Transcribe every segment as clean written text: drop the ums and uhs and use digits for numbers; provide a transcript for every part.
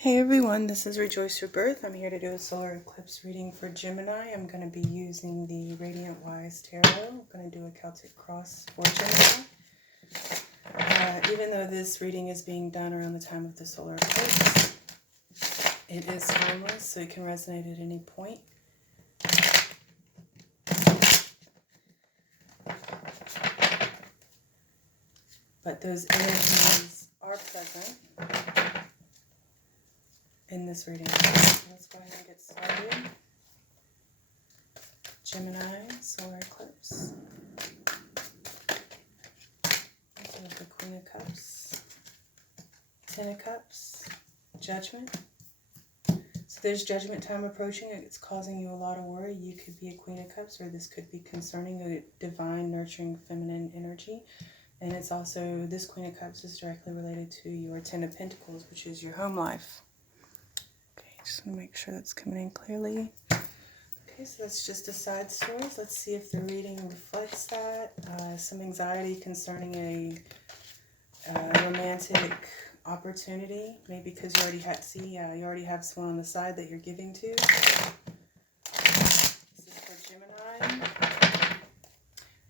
Hey everyone, this is Rejoice Your Birth. I'm here to do a solar eclipse reading for Gemini. I'm going to be using the Radiant Wise Tarot. I'm going to do a Celtic cross for Gemini. Even though this reading is being done around the time of the solar eclipse, it is timeless, so it can resonate at any point. But those energies are present in this reading. Let's go ahead and get started. Gemini, solar eclipse. We have the Queen of Cups, Ten of Cups, Judgment. So there's judgment time approaching. It's causing you a lot of worry. You could be a Queen of Cups, or this could be concerning a divine, nurturing, feminine energy. And it's also, this Queen of Cups is directly related to your Ten of Pentacles, which is your home life. Okay, just want to make sure that's coming in clearly. Okay, so that's just a side story. Let's see if the reading reflects that. Some anxiety concerning a romantic opportunity, maybe because you already you already have someone on the side that you're giving to. This is for Gemini.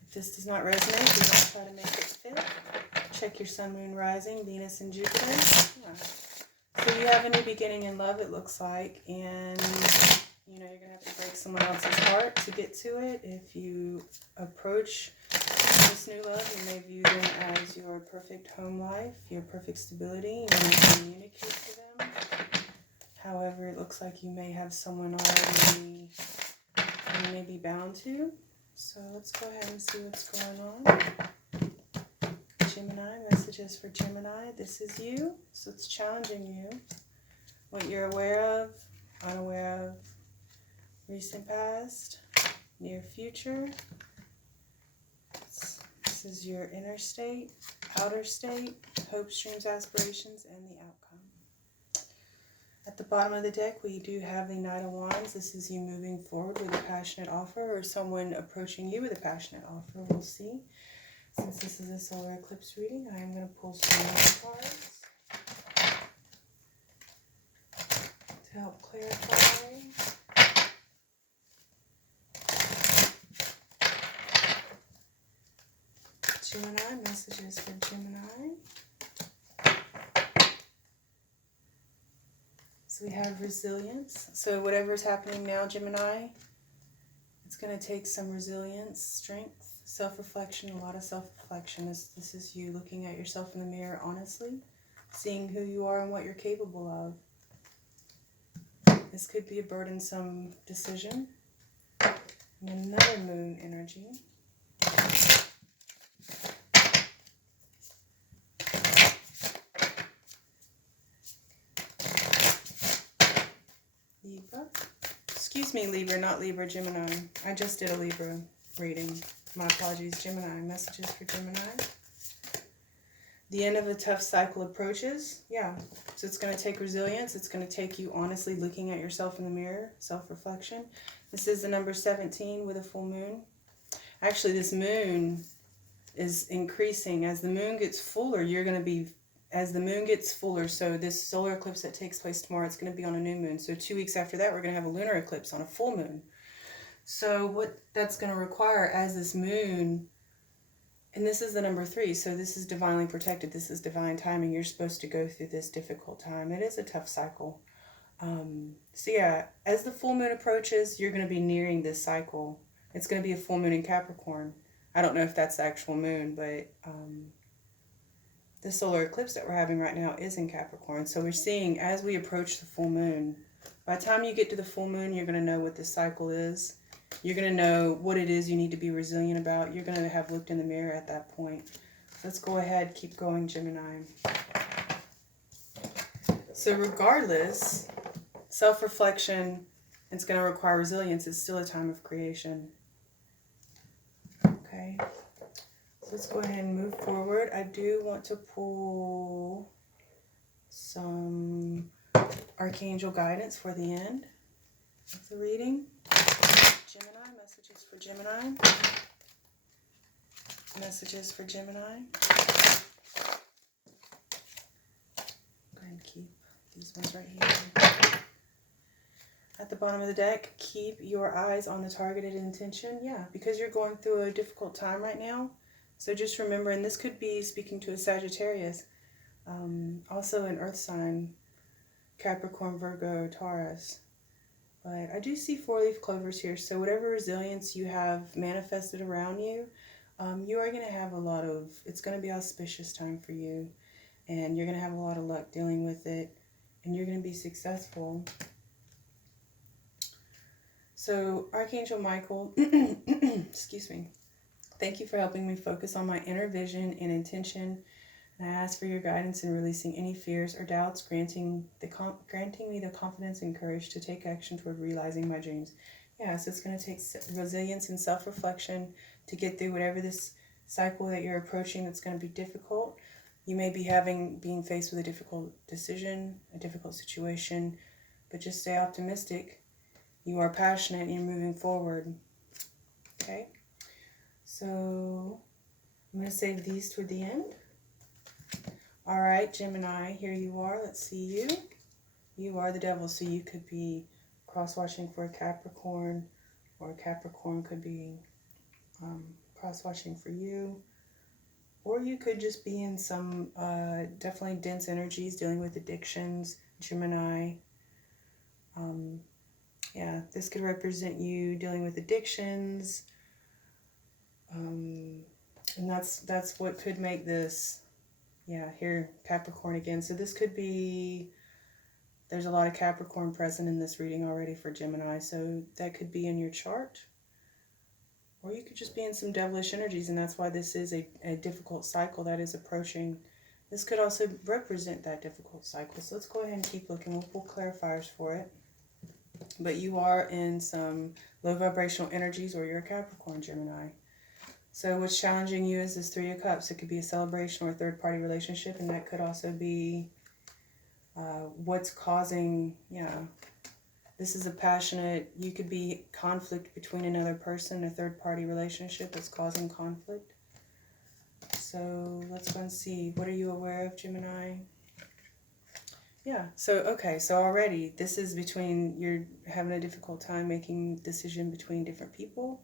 If this does not resonate, do not try to make it fit. Check your sun, moon, rising, Venus, and Jupiter. Yeah. So you have a new beginning in love, it looks like, and you know you're going to have to break someone else's heart to get to it. If you approach this new love, you may view them as your perfect home life, your perfect stability. You want to communicate to them. However, it looks like you may have someone already you may be bound to. So let's go ahead and see what's going on. Gemini, messages for Gemini. This is you, so it's challenging you. What you're aware of, unaware of, recent past, near future. This is your inner state, outer state, hopes, dreams, aspirations, and the outcome. At the bottom of the deck, we do have the Knight of Wands. This is you moving forward with a passionate offer, or someone approaching you with a passionate offer. We'll see. Since this is a solar eclipse reading, I am going to pull some more cards to help clarify. Gemini, messages for Gemini. So we have resilience. So whatever's happening now, Gemini, it's going to take some resilience, strength, self-reflection, a lot of self-reflection. This is you looking at yourself in the mirror honestly, seeing who you are and what you're capable of. This could be a burdensome decision. And another moon energy. Libra. Excuse me, Libra, not Libra, Gemini. I just did a Libra reading. My apologies, Gemini. Messages for Gemini. The end of a tough cycle approaches. Yeah. So it's going to take resilience. It's going to take you honestly looking at yourself in the mirror. Self-reflection. This is the number 17 with a full moon. Actually, this moon is increasing. As the moon gets fuller, you're going to be... As the moon gets fuller, so this solar eclipse that takes place tomorrow, it's going to be on a new moon. So 2 weeks after that, we're going to have a lunar eclipse on a full moon. So what that's going to require as this moon, and this is the number 3, so this is divinely protected. This is divine timing. You're supposed to go through this difficult time. It is a tough cycle. So yeah, as the full moon approaches, you're going to be nearing this cycle. It's going to be a full moon in Capricorn. I don't know if that's the actual moon, but... the solar eclipse that we're having right now is in Capricorn. So we're seeing as we approach the full moon, by the time you get to the full moon, you're going to know what this cycle is. You're going to know what it is you need to be resilient about. You're going to have looked in the mirror at that point. Let's go ahead, keep going, Gemini. So regardless, self-reflection, it's going to require resilience. It's still a time of creation. Okay. Let's go ahead and move forward. I do want to pull some archangel guidance for the end of the reading. Gemini, messages for Gemini. Messages for Gemini. Go ahead and keep These ones right here. At the bottom of the deck, keep your eyes on the targeted intention. Yeah, because you're going through a difficult time right now. So just remember, and this could be speaking to a Sagittarius, also an earth sign, Capricorn, Virgo, Taurus. But I do see 4-leaf clovers here. So whatever resilience you have manifested around you, you are going to have a lot of, it's going to be auspicious time for you. And you're going to have a lot of luck dealing with it. And you're going to be successful. So Archangel Michael, excuse me, thank you for helping me focus on my inner vision and intention. And I ask for your guidance in releasing any fears or doubts, granting me the confidence and courage to take action toward realizing my dreams. Yeah, so it's going to take resilience and self-reflection to get through whatever this cycle that you're approaching that's going to be difficult. You may be being faced with a difficult decision, a difficult situation, but just stay optimistic. You are passionate and you're moving forward. Okay? So I'm going to save these toward the end. All right, Gemini, here you are. Let's see you. You are the devil, so you could be cross-watching for a Capricorn, or a Capricorn could be cross-watching for you. Or you could just be in some definitely dense energies, dealing with addictions, Gemini. Yeah, this could represent you dealing with addictions. And that's what could make this, yeah, here, Capricorn again. So this could be, there's a lot of Capricorn present in this reading already for Gemini. So that could be in your chart. Or you could just be in some devilish energies, and that's why this is a difficult cycle that is approaching. This could also represent that difficult cycle. So let's go ahead and keep looking. We'll pull clarifiers for it. But you are in some low vibrational energies, or you're a Capricorn, Gemini. So what's challenging you is this 3 of Cups. It could be a celebration or a third-party relationship, and that could also be what's causing, yeah. This is a passionate, you could be conflict between another person, a third-party relationship that's causing conflict. So let's go and see. What are you aware of, Gemini? Yeah, so, okay, so already this is between, you're having a difficult time making decision between different people,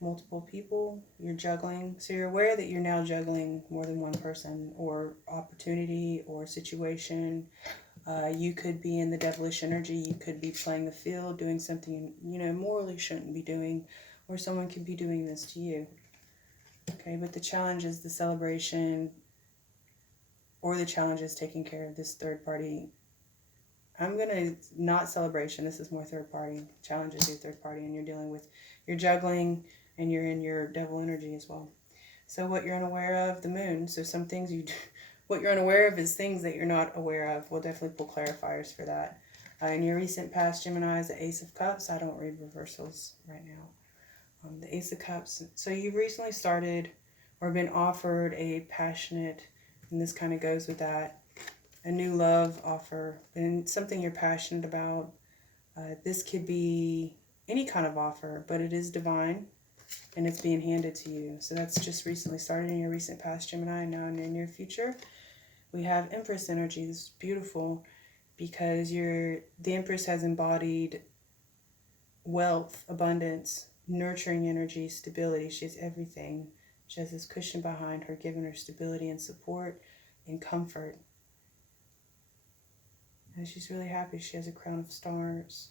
multiple people, you're juggling. So you're aware that you're now juggling more than one person, or opportunity, or situation. You could be in the devilish energy. You could be playing the field, doing something you know morally shouldn't be doing, or someone could be doing this to you. Okay, but the challenge is the celebration, or the challenge is taking care of this third party. I'm gonna not celebration. This is more third party. Challenge is your third party, and you're dealing with, you're juggling, and you're in your devil energy as well. So what you're unaware of, the moon. So some things you do. What you're unaware of is things that you're not aware of. We'll definitely pull clarifiers for that. In your recent past, Gemini is the Ace of Cups. I don't read reversals right now. The Ace of Cups. So you've recently started or been offered a passionate, and this kind of goes with that, a new love offer, and something you're passionate about. This could be any kind of offer, but it is divine, and it's being handed to you. So that's just recently started in your recent past, Gemini, and now in your near future. We have Empress energy. This is beautiful because the Empress has embodied wealth, abundance, nurturing energy, stability. She has everything. She has this cushion behind her, giving her stability and support and comfort. And she's really happy. She has a crown of stars.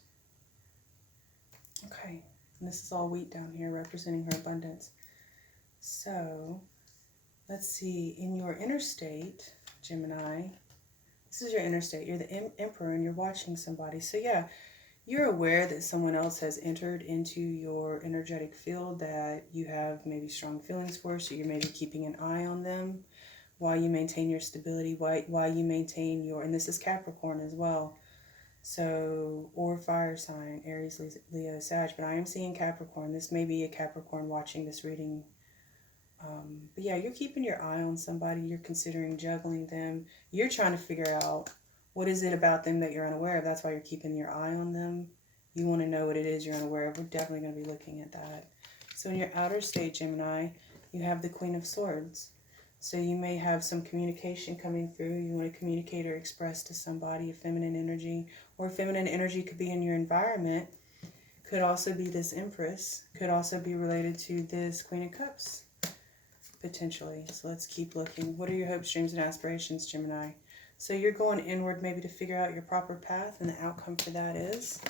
Okay. And this is all wheat down here representing her abundance. So let's see. In your inner state, Gemini, this is your inner state. You're the emperor and you're watching somebody. So yeah, you're aware that someone else has entered into your energetic field that you have maybe strong feelings for. So you're maybe keeping an eye on them while you maintain your stability, while you maintain your, and this is Capricorn as well. So, or fire sign, Aries, Leo, Sag, but I am seeing Capricorn. This may be a Capricorn watching this reading. But yeah, you're keeping your eye on somebody. You're considering juggling them. You're trying to figure out what is it about them that you're unaware of. That's why you're keeping your eye on them. You want to know what it is you're unaware of. We're definitely going to be looking at that. So in your outer state, Gemini, you have the Queen of Swords. So you may have some communication coming through. You want to communicate or express to somebody a feminine energy, or feminine energy could be in your environment. Could also be this Empress. Could also be related to this Queen of Cups, potentially. So let's keep looking. What are your hopes, dreams, and aspirations, Gemini? So you're going inward maybe to figure out your proper path, and the outcome for that is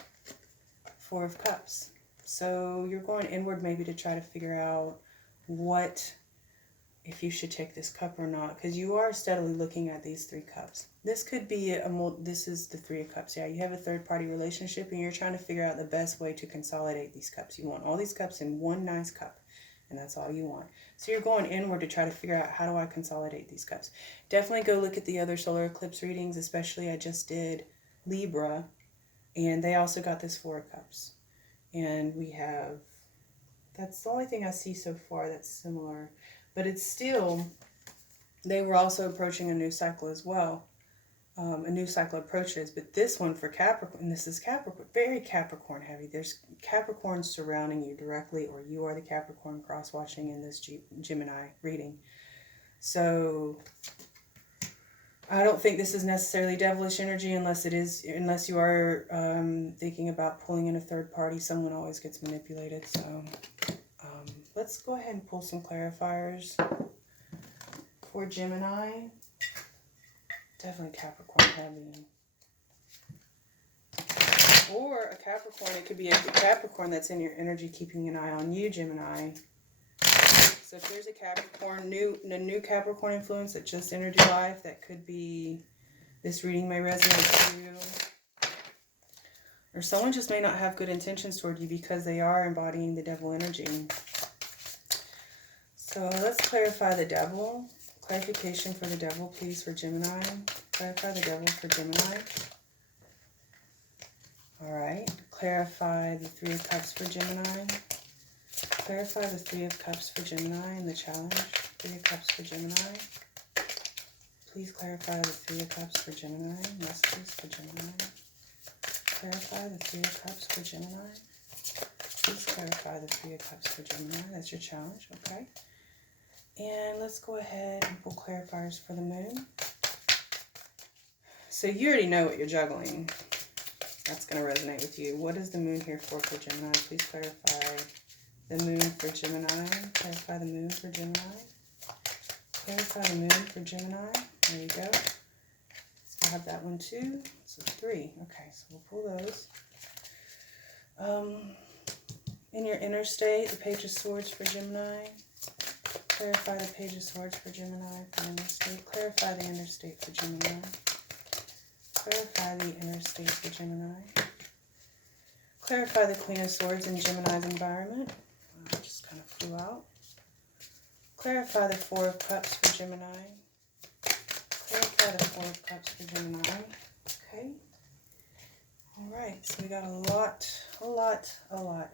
Four of Cups. So you're going inward maybe to try to figure out if you should take this cup or not, because you are steadily looking at these 3 cups. This could be this is the 3 of Cups. Yeah, you have a third-party relationship, and you're trying to figure out the best way to consolidate these cups. You want all these cups in one nice cup, and that's all you want. So you're going inward to try to figure out, how do I consolidate these cups? Definitely go look at the other solar eclipse readings, especially I just did Libra, and they also got this 4 of Cups. And we have, that's the only thing I see so far that's similar. But it's still, they were also approaching a new cycle as well. A new cycle approaches. But this one for Capricorn, and this is Capricorn, very Capricorn heavy. There's Capricorn surrounding you directly, or you are the Capricorn cross-watching in this Gemini reading. So I don't think this is necessarily devilish energy unless you are thinking about pulling in a third party. Someone always gets manipulated. So let's go ahead and pull some clarifiers for Gemini. Definitely Capricorn heavy. Or a Capricorn, it could be a Capricorn that's in your energy keeping an eye on you, Gemini. So if there's a Capricorn, a new Capricorn influence that just entered your life, that could be, this reading may resonate with you. Or someone just may not have good intentions toward you because they are embodying the devil energy. So let's clarify the devil. Clarification for the devil, please, for Gemini. Clarify the devil for Gemini. All right. Clarify the 3 of Cups for Gemini. Clarify the 3 of Cups for Gemini and the challenge. 3 of Cups for Gemini. Please clarify the 3 of Cups for Gemini. Messages for Gemini. Clarify the 3 of Cups for Gemini. Please clarify the 3 of Cups for Gemini. That's your challenge, okay? And let's go ahead and pull clarifiers for the moon. So you already know what you're juggling. That's going to resonate with you. What is the moon here for Gemini? Please clarify the moon for Gemini. Clarify the moon for Gemini. Clarify the moon for Gemini. There you go. I have that one too. So 3. Okay, so we'll pull those. In your inner state, the Page of Swords for Gemini. Clarify the Page of Swords for Gemini for inner state. Clarify the inner state for Gemini. Clarify the inner state for Gemini. Clarify the Queen of Swords in Gemini's environment. Just kind of flew out. Clarify the 4 of Cups for Gemini. Clarify the 4 of Cups for Gemini. Okay. All right. So we got a lot.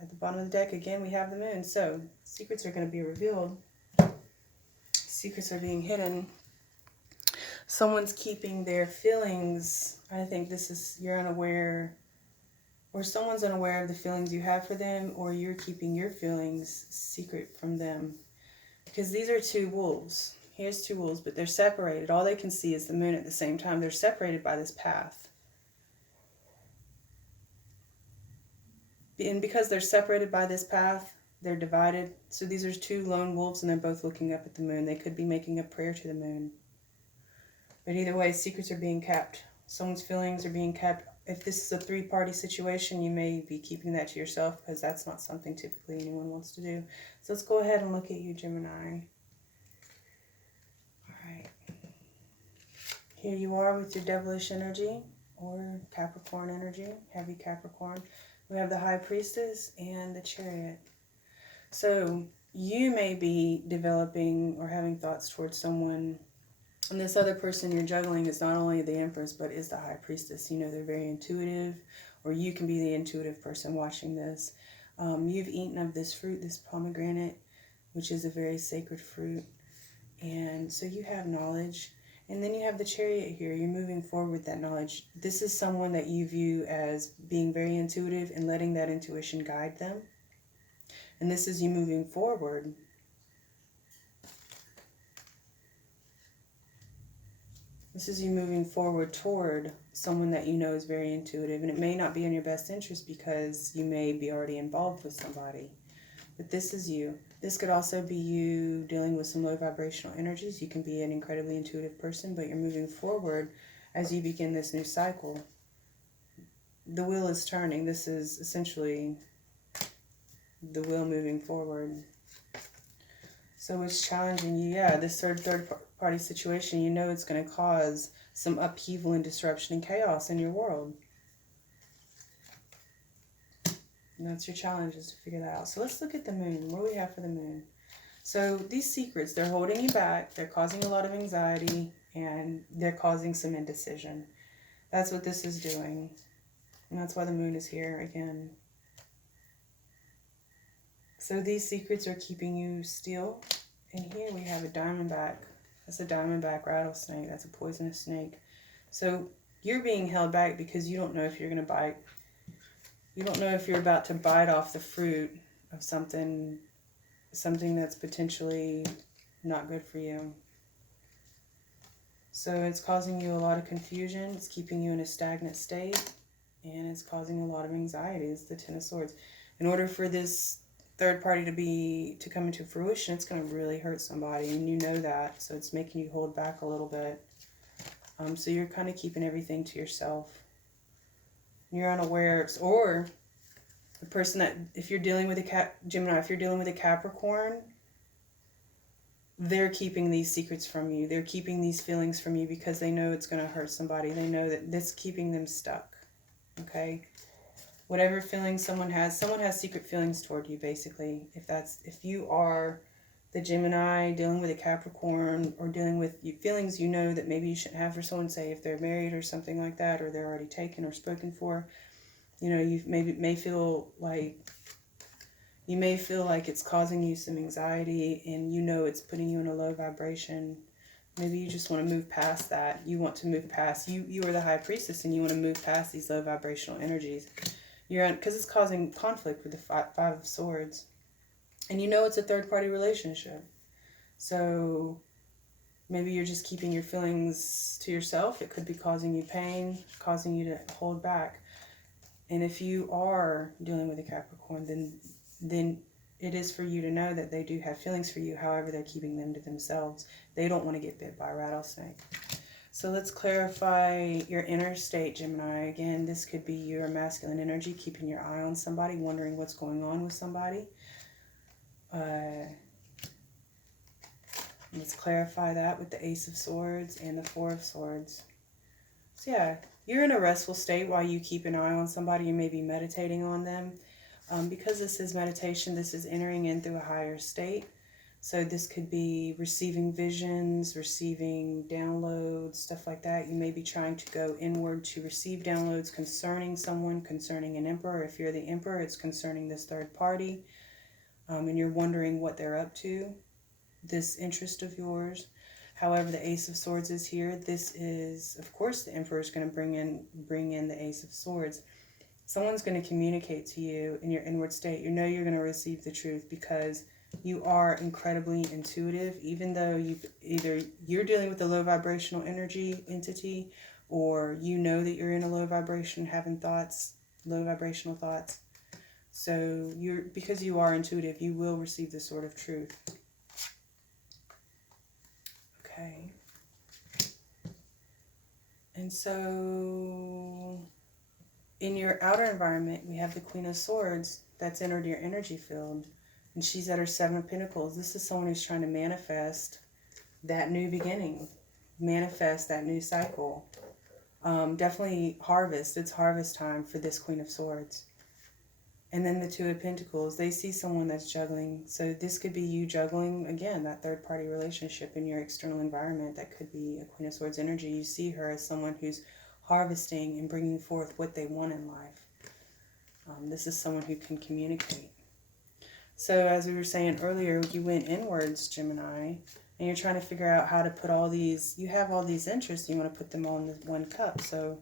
At the bottom of the deck, again, we have the moon. So secrets are going to be revealed. Secrets are being hidden. Someone's keeping their feelings. I think this is, you're unaware, or someone's unaware of the feelings you have for them, or you're keeping your feelings secret from them. Because these are 2 wolves. Here's 2 wolves, but they're separated. All they can see is the moon at the same time. They're separated by this path. And because they're separated by this path, they're divided. So these are 2 lone wolves, and they're both looking up at the moon. They could be making a prayer to the moon. But either way, secrets are being kept. Someone's feelings are being kept. If this is a 3-party situation, you may be keeping that to yourself, because that's not something typically anyone wants to do. So let's go ahead and look at you, Gemini. All right. Here you are with your devilish energy, or Capricorn energy, heavy Capricorn. We have the High Priestess and the Chariot. So you may be developing or having thoughts towards someone, and this other person you're juggling is not only the Empress, but is the High Priestess. You know, they're very intuitive, or you can be the intuitive person watching this. You've eaten of this fruit, this pomegranate, which is a very sacred fruit. And so you have knowledge. And then you have the Chariot here. You're moving forward with that knowledge. This is someone that you view as being very intuitive and letting that intuition guide them. And this is you moving forward. This is you moving forward toward someone that you know is very intuitive, and it may not be in your best interest because you may be already involved with somebody. But this is you. This could also be you dealing with some low vibrational energies. You can be an incredibly intuitive person, but you're moving forward as you begin this new cycle. The wheel is turning. This is essentially the wheel moving forward. So it's challenging you. Yeah, this third party situation, you know it's going to cause some upheaval and disruption and chaos in your world. And that's your challenge, is to figure that out. So let's look at the moon. What do we have for the moon? So these secrets, they're holding you back. They're causing a lot of anxiety, and they're causing some indecision. That's what this is doing. And that's why the moon is here again. So these secrets are keeping you still. And here we have a diamondback. That's a diamondback rattlesnake. That's a poisonous snake. So you're being held back because you don't know if you're going to bite. You don't know if you're about to bite off the fruit of something that's potentially not good for you. So it's causing you a lot of confusion. It's keeping you in a stagnant state. And it's causing a lot of anxiety. It's the Ten of Swords. In order for this third party to come into fruition, it's going to really hurt somebody, and you know that. So it's making you hold back a little bit. So you're kind of keeping everything to yourself. You're unaware, or the person that, if you're dealing with a Gemini, if you're dealing with a Capricorn, they're keeping these secrets from you. They're keeping these feelings from you because they know it's going to hurt somebody. They know that that's keeping them stuck. Okay? Whatever feelings someone has secret feelings toward you, basically. If you are the Gemini dealing with a Capricorn, or dealing with feelings you know that maybe you shouldn't have for someone, say if they're married or something like that, or they're already taken or spoken for, you know, you may feel like it's causing you some anxiety, and you know it's putting you in a low vibration. Maybe you just want to move past that. You want to move past, you are the High Priestess, and you want to move past these low vibrational energies. Because it's causing conflict with the Five of Swords. And you know it's a third-party relationship. So maybe you're just keeping your feelings to yourself. It could be causing you pain, causing you to hold back. And if you are dealing with a Capricorn, then it is for you to know that they do have feelings for you. However, they're keeping them to themselves. They don't want to get bit by a rattlesnake. So let's clarify your inner state, Gemini. Again, this could be your masculine energy, keeping your eye on somebody, wondering what's going on with somebody. Let's clarify that with the Ace of Swords and the Four of Swords. So yeah, you're in a restful state while you keep an eye on somebody. You may be meditating on them. Because this is meditation, this is entering in through a higher state. So this could be receiving visions, receiving downloads, stuff like that. You may be trying to go inward to receive downloads concerning someone, concerning an emperor. If you're the emperor, it's concerning this third party. And you're wondering what they're up to, this interest of yours. However, the Ace of Swords is here. This is, of course, the emperor is going to bring in the Ace of Swords. Someone's going to communicate to you in your inward state. You know you're going to receive the truth because you are incredibly intuitive, even though you're dealing with a low vibrational energy entity, or you know that you're in a low vibration, having low vibrational thoughts. So because you are intuitive, you will receive this sort of truth. Okay. And so in your outer environment, we have the Queen of Swords that's entered your energy field. And she's at her Seven of Pentacles. This is someone who's trying to manifest that new beginning. Manifest that new cycle. Definitely harvest. It's harvest time for this Queen of Swords. And then the Two of Pentacles. They see someone that's juggling. So this could be you juggling, again, that third party relationship in your external environment. That could be a Queen of Swords energy. You see her as someone who's harvesting and bringing forth what they want in life. This is someone who can communicate. So as we were saying earlier, you went inwards, Gemini, and you're trying to figure out how to put all these, you have all these interests, you want to put them all in this one cup. So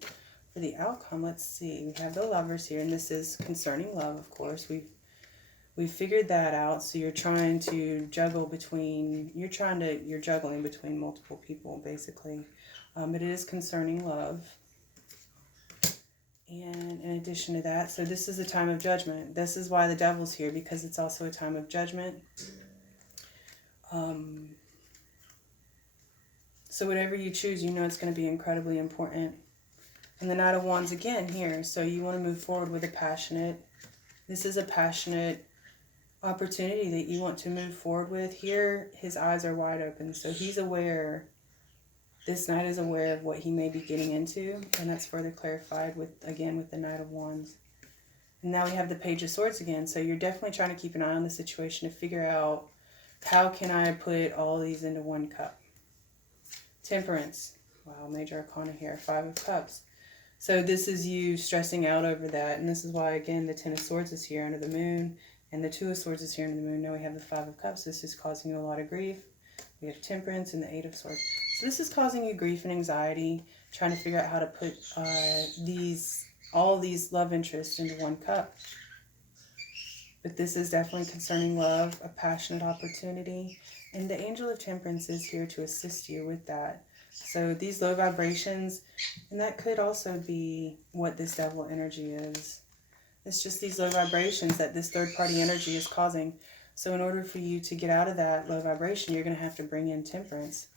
for the outcome, let's see, we have the Lovers here, and this is concerning love, of course. We've figured that out. So you're trying to juggle between, you're juggling between multiple people, basically. It is concerning love. And in addition to that, so this is a time of judgment. This is why the devil's here, because it's also a time of judgment. So whatever you choose, you know it's going to be incredibly important. And the Knight of Wands again here. So you want to move forward with this is a passionate opportunity that you want to move forward with. Here, his eyes are wide open. So he's aware, this knight is aware of what he may be getting into. And that's further clarified with the Knight of Wands. And now we have the Page of Swords again. So you're definitely trying to keep an eye on the situation to figure out, how can I put all these into one cup? Temperance. Wow, major arcana here. 5 of Cups. So this is you stressing out over that. And this is why, again, the 10 of Swords is here under the moon. And the 2 of Swords is here under the moon. Now we have the 5 of Cups. This is causing you a lot of grief. We have Temperance and the 8 of Swords. So this is causing you grief and anxiety. Trying to figure out how to put all these love interests into one cup. But this is definitely concerning love, a passionate opportunity. And the Angel of Temperance is here to assist you with that. So these low vibrations, and that could also be what this devil energy is. It's just these low vibrations that this third party energy is causing. So in order for you to get out of that low vibration, you're going to have to bring in temperance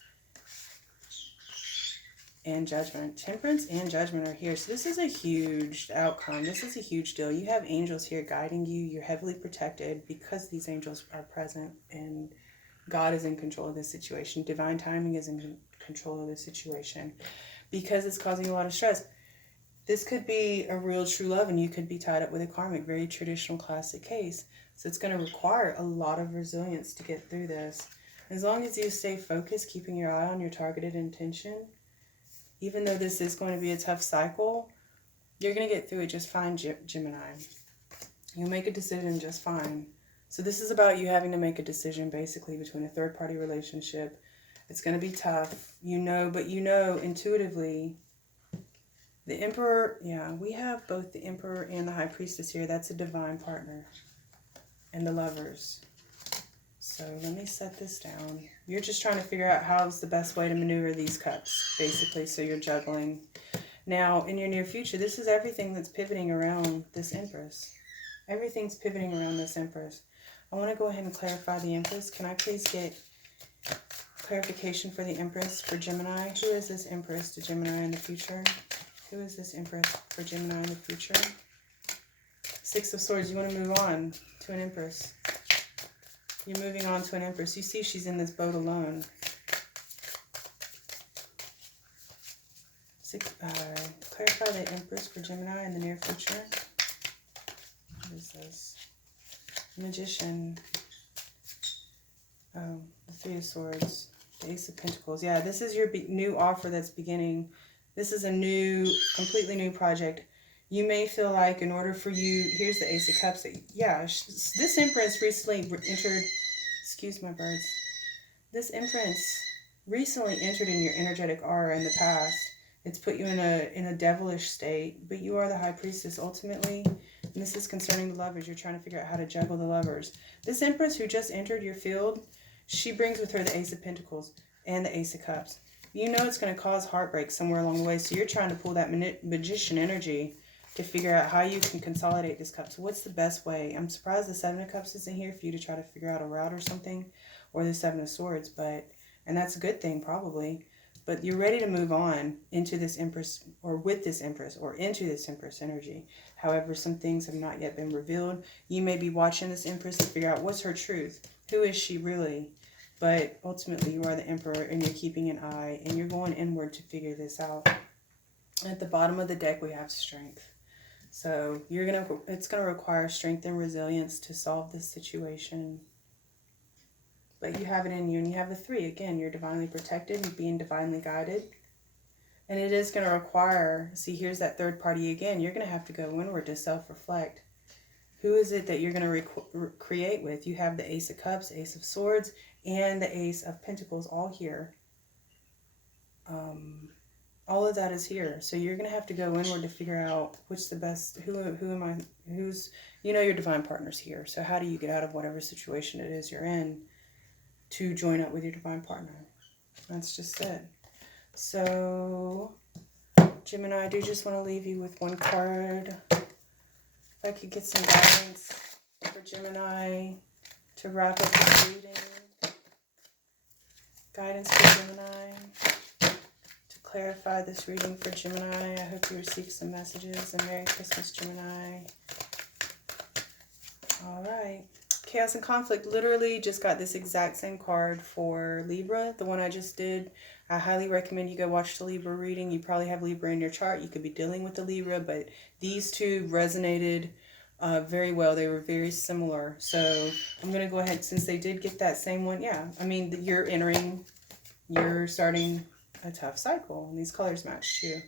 and judgment. Temperance and judgment are here. So this is a huge outcome. This is a huge deal. You have angels here guiding you. You're heavily protected because these angels are present, and God is in control of this situation. Divine timing is in control of this situation because it's causing a lot of stress. This could be a real true love, and you could be tied up with a karmic, very traditional classic case. So it's going to require a lot of resilience to get through this. As long as you stay focused, keeping your eye on your targeted intention, even though this is going to be a tough cycle, you're going to get through it just fine, Gemini. You'll make a decision just fine. So this is about you having to make a decision basically between a third-party relationship. It's going to be tough, but you know intuitively. The Emperor, yeah, we have both the Emperor and the High Priestess here. That's a divine partner. And the Lovers. So let me set this down. You're just trying to figure out how's the best way to maneuver these cups, basically, so you're juggling. Now, in your near future, this is everything that's pivoting around this Empress. Everything's pivoting around this Empress. I want to go ahead and clarify the Empress. Can I please get clarification for the Empress for Gemini? Who is this Empress to Gemini in the future? Who is this Empress for Gemini in the future? 6 of Swords. You want to move on to an Empress. You're moving on to an Empress. You see she's in this boat alone. Clarify the Empress for Gemini in the near future. What is this? Magician. Oh, the 3 of Swords. The Ace of Pentacles. Yeah, this is your new offer that's beginning. This is a completely new project. You may feel like in order for you, here's the Ace of Cups. Yeah, this Empress recently entered, excuse my birds. This Empress recently entered in your energetic aura in the past. It's put you in a devilish state, but you are the High Priestess ultimately. And this is concerning the Lovers. You're trying to figure out how to juggle the Lovers. This Empress who just entered your field, she brings with her the Ace of Pentacles and the Ace of Cups. You know it's going to cause heartbreak somewhere along the way, so you're trying to pull that magician energy to figure out how you can consolidate this cup. So what's the best way? I'm surprised the 7 of Cups isn't here for you to try to figure out a route or something, or the 7 of Swords, and that's a good thing probably. But you're ready to move on into this Empress, or with this Empress, or into this Empress energy. However, some things have not yet been revealed. You may be watching this Empress to figure out what's her truth. Who is she really? But ultimately, you are the Emperor, and you're keeping an eye, and you're going inward to figure this out. At the bottom of the deck, we have strength. So it's gonna require strength and resilience to solve this situation. But you have it in you, and you have a 3. Again, you're divinely protected, you're being divinely guided. And it is gonna require, see, here's that third party again. You're gonna have to go inward to self-reflect. Who is it that you're gonna create with? You have the Ace of Cups, Ace of Swords, and the Ace of Pentacles all here. All of that is here. So you're going to have to go inward to figure out which the best, your divine partner's here. So how do you get out of whatever situation it is you're in to join up with your divine partner? That's just it. So, Gemini, I do just want to leave you with one card. If I could get some guidance for Gemini to wrap up this reading. Guidance for Gemini to clarify this reading for Gemini. I hope you receive some messages, and Merry Christmas, Gemini. All right. Chaos and Conflict. Literally just got this exact same card for Libra, the one I just did. I highly recommend you go watch the Libra reading. You probably have Libra in your chart. You could be dealing with the Libra, but these two resonated very well. They were very similar. So I'm going to go ahead, since they did get that same one. Yeah, I mean, you're starting a tough cycle, and these colors match too.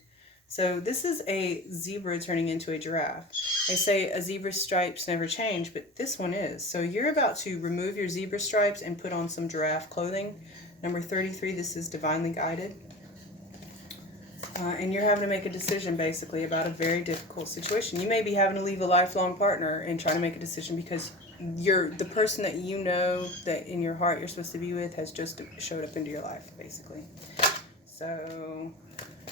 So this is a zebra turning into a giraffe. They say a zebra's stripes never change, but this one is. So you're about to remove your zebra stripes and put on some giraffe clothing. Number 33, this is divinely guided. And you're having to make a decision, basically, about a very difficult situation. You may be having to leave a lifelong partner and try to make a decision because the person that you know that in your heart you're supposed to be with has just showed up into your life, basically. So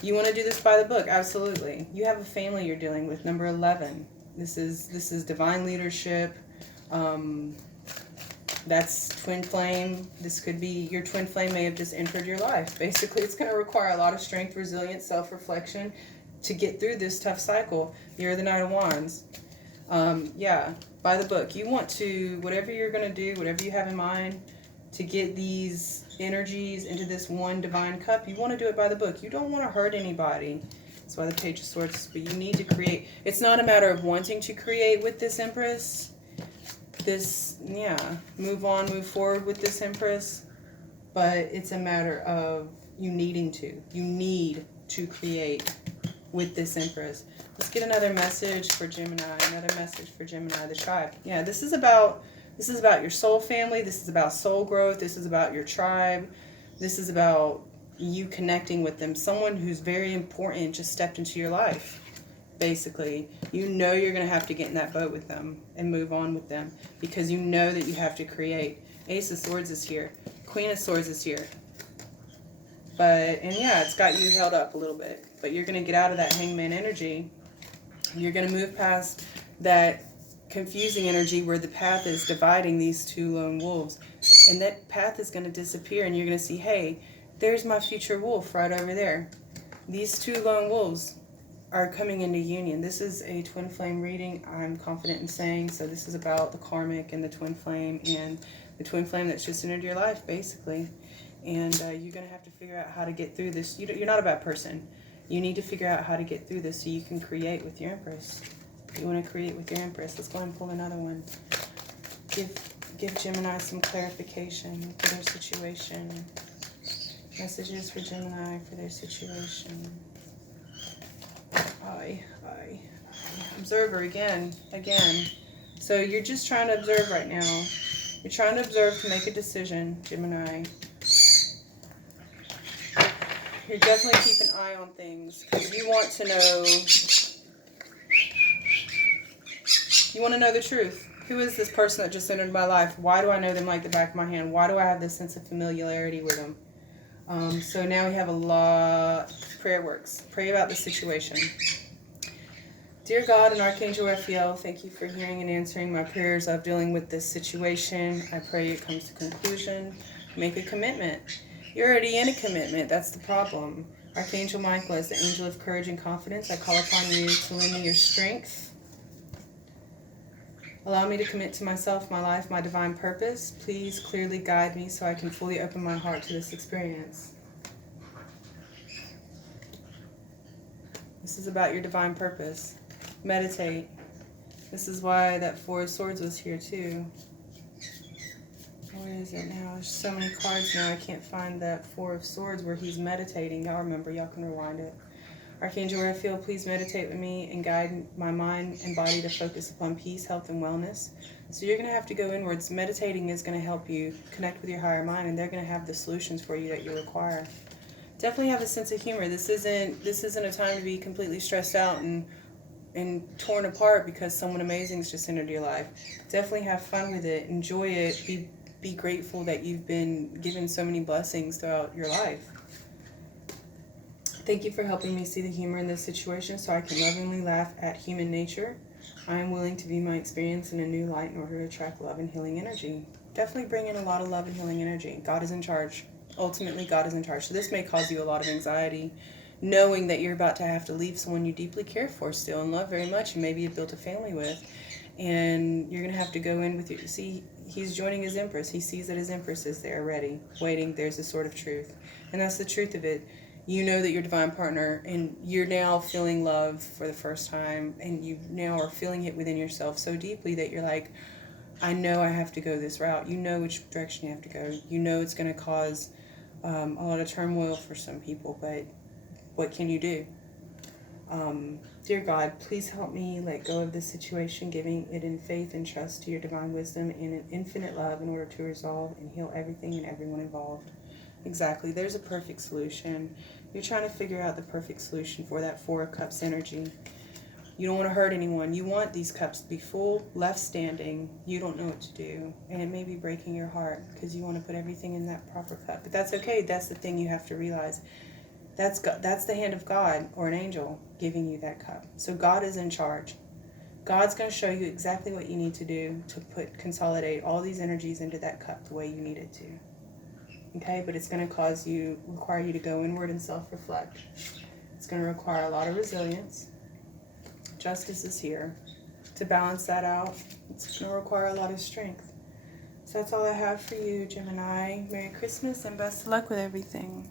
you want to do this by the book, absolutely. You have a family you're dealing with. Number 11. This is divine leadership. That's twin flame. This could be your twin flame may have just entered your life. Basically, it's going to require a lot of strength, resilience, self-reflection to get through this tough cycle. You're the Knight of Wands. Yeah, by the book. You want to, whatever you're going to do, whatever you have in mind to get these energies into this one divine cup, you want to do it by the book. You don't want to hurt anybody. That's why the Page of Swords, but you need to create. It's not a matter of wanting to create with this Empress. Move on, move forward with this Empress, but it's a matter of you needing to. You need to create with this Empress. Let's get another message for Gemini. Another message for Gemini, the tribe. Yeah, this is about your soul family. This is about soul growth. This is about your tribe. This is about you connecting with them. Someone who's very important just stepped into your life. Basically, you know you're going to have to get in that boat with them and move on with them because you know that you have to create. Ace of Swords is here. Queen of Swords is here. It's got you held up a little bit. But you're going to get out of that hangman energy. You're going to move past that confusing energy where the path is dividing these two lone wolves. And that path is going to disappear, and you're going to see, hey, there's my future wolf right over there. These two lone wolves are coming into union. This is a twin flame reading, I'm confident in saying. So this is about the karmic and the twin flame that's just entered your life, basically. And you're going to have to figure out how to get through this. You're not a bad person. You need to figure out how to get through this so you can create with your Empress. You want to create with your Empress. Let's go ahead and pull another one. Give Gemini some clarification for their situation. Messages for Gemini for their situation. Observer again. So you're just trying to observe right now. You're trying to observe to make a decision, Gemini. You're definitely keeping an eye on things because you want to know. You want to know the truth. Who is this person that just entered my life? Why do I know them like the back of my hand? Why do I have this sense of familiarity with them? So now we have a lot. Prayer works. Pray about the situation. Dear God and Archangel Raphael, thank you for hearing and answering my prayers of dealing with this situation. I pray it comes to conclusion. Make a commitment. You're already in a commitment. That's the problem. Archangel Michael, as the angel of courage and confidence, I call upon you to lend me your strength. Allow me to commit to myself, my life, my divine purpose. Please clearly guide me so I can fully open my heart to this experience. This is about your divine purpose. Meditate. This is why that Four of Swords was here too. Where is it now? There's so many cards now. I can't find that Four of Swords where he's meditating. Y'all remember. Y'all can rewind it. Archangel Raphael, please meditate with me and guide my mind and body to focus upon peace, health, and wellness. So you're going to have to go inwards. Meditating is going to help you connect with your higher mind, and they're going to have the solutions for you that you require. Definitely have a sense of humor. This isn't a time to be completely stressed out and torn apart because someone amazing has just entered your life. Definitely have fun with it. Enjoy it. Be grateful that you've been given so many blessings throughout your life. Thank you for helping me see the humor in this situation so I can lovingly laugh at human nature. I am willing to view my experience in a new light in order to attract love and healing energy. Definitely bring in a lot of love and healing energy. God is in charge. Ultimately, God is in charge. So this may cause you a lot of anxiety, knowing that you're about to have to leave someone you deeply care for still and love very much and maybe you've built a family with. And you're going to have to go in with your... See, he's joining his Empress. He sees that his Empress is there ready, waiting. There's a sword of truth. And that's the truth of it. You know that your divine partner, and you're now feeling love for the first time, and you now are feeling it within yourself so deeply that you're like, I know I have to go this route. You know which direction you have to go. You know it's going to cause a lot of turmoil for some people, but what can you do? Dear God, please help me let go of this situation, giving it in faith and trust to your divine wisdom and an infinite love in order to resolve and heal everything and everyone involved. Exactly. There's a perfect solution. You're trying to figure out the perfect solution for that Four of Cups energy. You don't want to hurt anyone. You want these cups to be full, left standing. You don't know what to do. And it may be breaking your heart because you want to put everything in that proper cup. But that's okay. That's the thing you have to realize. That's God, that's the hand of God or an angel giving you that cup. So God is in charge. God's going to show you exactly what you need to do to consolidate all these energies into that cup the way you need it to. Okay, but it's going to require you to go inward and self-reflect. It's going to require a lot of resilience. Justice is here. To balance that out, it's going to require a lot of strength. So that's all I have for you, Gemini. Merry Christmas and best of luck with everything.